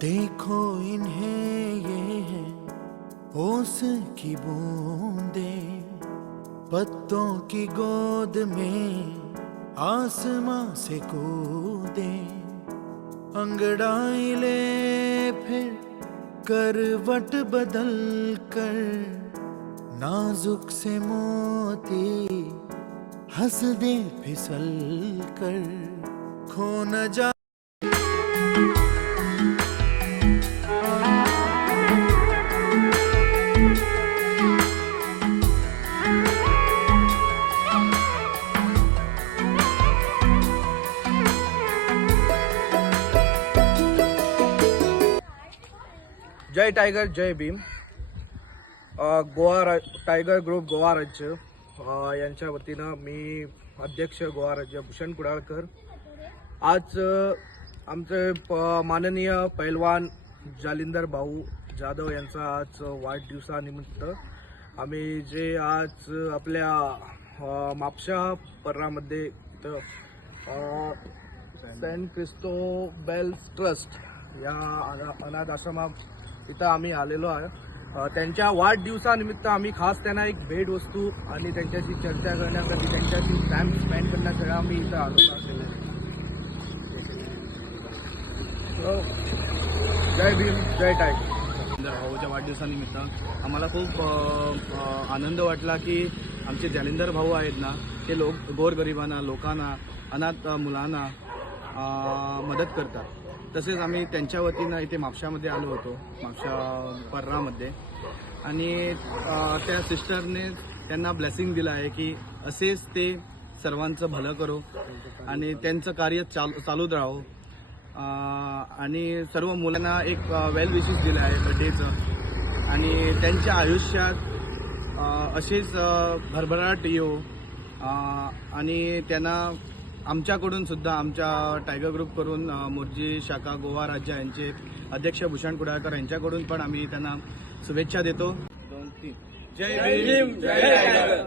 देखो इन्हें ये है ओस की बूंदे, पत्तों की गोद में आसमां से कूदे। अंगड़ाई ले फिर करवट बदल कर, नाजुक से मोती हंस दे फिसल कर। खो न जा जय टायगर जय भीम. टायगर ग्रुप गोवा राज्य यांच्या वतीनं मी अध्यक्ष गोवा राज्य भूषण कुडाळकर. आज आमचे माननीय पैलवान जालिंदर भाऊ जाधव यांचा आज वाढदिवसानिमित्त आम्ही जे आज आपल्या मापशा पर्रामध्ये सेंट क्रिस्टोबेल्स ट्रस्ट या अनाथ आश्रमात इथं आम्ही आलेलो आहे. त्यांच्या वाढदिवसानिमित्त आम्ही खास त्यांना एक भेटवस्तू आणि त्यांच्याशी चर्चा करण्यासाठी, त्यांच्याशी टाइम स्पेंड करण्यासाठी आम्ही इथं आलो आहे. जय भीम जय टायगर. भाऊच्या वाढदिवसानिमित्त आम्हाला खूप आनंद वाटला की आमचे जालिंदर भाऊ आहेत ना, ते गोरगरिबांना, लोकांना, अनाथ मुलांना मदत करतात. तसेच आम्ही त्यांच्या वतीनं इथे म्हापशामध्ये आलो होतो, म्हापशा पर्रामध्ये, आणि त्या सिस्टरने त्यांना ब्लेसिंग दिलं आहे की असेच ते सर्वांचं भलं करो आणि त्यांचं कार्य चालूच राहो. आणि सर्व मुलांना एक वेल विशेस दिलं आहे बड्डेचं, आणि त्यांच्या आयुष्यात असेच भरभराट येऊ. आणि त्यांना आमच्याकडून सुद्धा, आमच्या टायगर ग्रुप करून मोर्जी शाखा गोवा राज्य यांचे अध्यक्ष भूषण कुडाळकर यांच्याकडून पण आम्ही त्यांना शुभेच्छा देतो. 2-3 जय भीम जय टायगर.